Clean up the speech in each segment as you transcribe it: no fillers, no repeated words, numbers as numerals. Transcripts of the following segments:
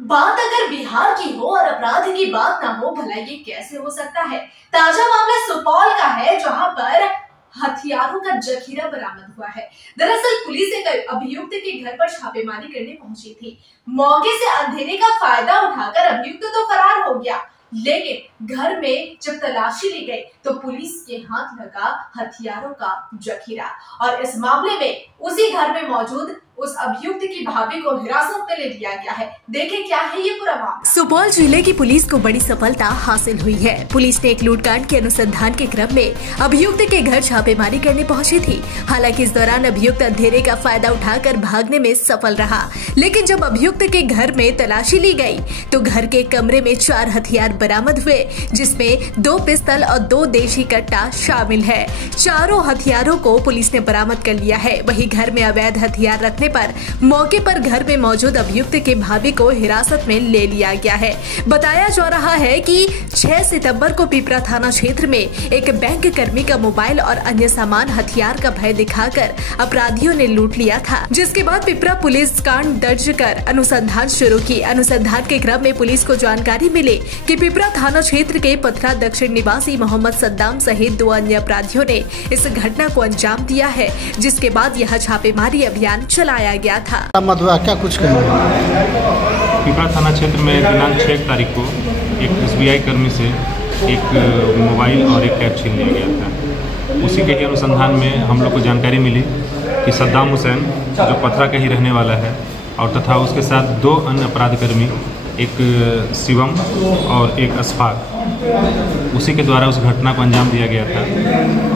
बात अगर बिहार की हो और अपराध की बात ना हो, भला ये कैसे हो सकता है। ताजा मामला सुपौल का है, जहां पर हथियारों का जखीरा बरामद हुआ है। दरअसल पुलिस एक अभियुक्त के घर पर छापेमारी करने पहुंची थी। मौके से अंधेरे का फायदा उठाकर अभियुक्त तो फरार हो गया, लेकिन घर में जब तलाशी ली गई तो पुलिस के हाथ लगा हथियारों का जखीरा, और इस मामले में उसी घर में मौजूद उस अभियुक्त की भाभी को हिरासत में ले लिया गया है। देखें क्या है ये पूरा मामला। सुपौल जिले की पुलिस को बड़ी सफलता हासिल हुई है। पुलिस ने एक लूटकांड के अनुसंधान के क्रम में अभियुक्त के घर छापेमारी करने पहुंची थी। हालांकि इस दौरान अभियुक्त अंधेरे का फायदा उठाकर भागने में सफल रहा, लेकिन जब अभियुक्त के घर में तलाशी ली गई तो घर के कमरे में 4 हथियार बरामद हुए, जिसमें 2 पिस्तल और 2 देशी कट्टा शामिल है। चारों हथियारों को पुलिस ने बरामद कर लिया है। वहीं घर में अवैध हथियार रखने पर मौके पर घर में मौजूद अभियुक्त के भाभी को हिरासत में ले लिया गया है। बताया जा रहा है कि 6 सितंबर को पिपरा थाना क्षेत्र में एक बैंक कर्मी का मोबाइल और अन्य सामान हथियार का भय दिखाकर अपराधियों ने लूट लिया था, जिसके बाद पिपरा पुलिस कांड दर्ज कर अनुसंधान शुरू की। अनुसंधान के क्रम में पुलिस को जानकारी मिली कि पिपरा थाना क्षेत्र के पथरा दक्षिण निवासी मोहम्मद सद्दाम सहित 2 अन्य अपराधियों ने इस घटना को अंजाम दिया है, जिसके बाद यह छापेमारी अभियान चलाया गया था। क्या कुछ पिपरा थाना क्षेत्र में दिनांक 6 तारीख को एक SBI कर्मी से एक मोबाइल और एक टैब छीन लिया गया था। उसी के ही अनुसंधान में हम लोग को जानकारी मिली कि सद्दाम हुसैन जो पथरा का ही रहने वाला है और तथा उसके साथ 2 अन्य अपराध कर्मी, एक शिवम और एक अशफाक, उसी के द्वारा उस घटना को अंजाम दिया गया था।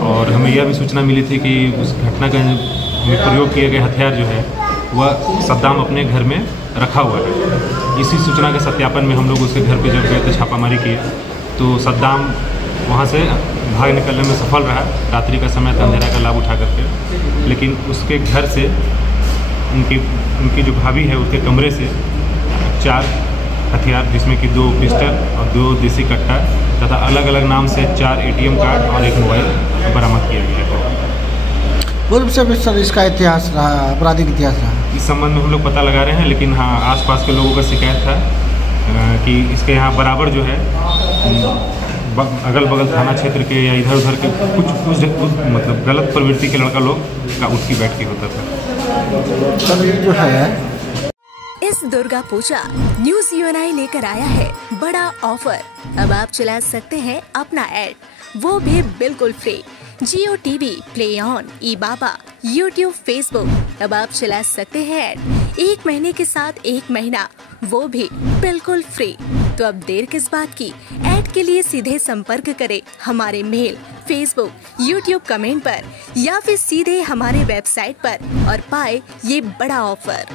और हमें यह भी सूचना मिली थी कि उस घटना का प्रयोग किए गए हथियार जो है वह सद्दाम अपने घर में रखा हुआ है। इसी सूचना के सत्यापन में हम लोग उसके घर पे जब गए तो छापामारी किए तो सद्दाम वहाँ से भाग निकलने में सफल रहा। रात्रि का समय था, अंधेरा का लाभ उठा करके, लेकिन उसके घर से उनकी जो भाभी है उसके कमरे से 4 हथियार, जिसमें कि 2 पिस्टल और 2 देसी कट्टा तथा अलग अलग नाम से 4 ATM कार्ड और एक मोबाइल बरामद किया गया है। पूर्व से भी सर इसका इतिहास रहा, आपराधिक इतिहास रहा? इस संबंध में हम लोग पता लगा रहे हैं, लेकिन हाँ, आसपास के लोगों का शिकायत था कि इसके यहाँ बराबर जो है अगल बगल थाना क्षेत्र के या इधर उधर के कुछ मतलब गलत प्रवृत्ति के लड़का लोग का उठकी बैठकी होता था। सर जो है इस दुर्गा पूजा न्यूज UNI लेकर आया है बड़ा ऑफर। अब आप चला सकते हैं अपना ऐड, वो भी बिल्कुल free. Jio TV, Play On, eBaba, YouTube, Facebook। अब आप चला सकते हैं ऐड 1 महीने के साथ 1 महीना, वो भी बिल्कुल फ्री। तो अब देर किस बात की, ऐड के लिए सीधे संपर्क करें हमारे मेल, Facebook, YouTube कमेंट पर या फिर सीधे हमारे वेबसाइट पर और पाए ये बड़ा ऑफर।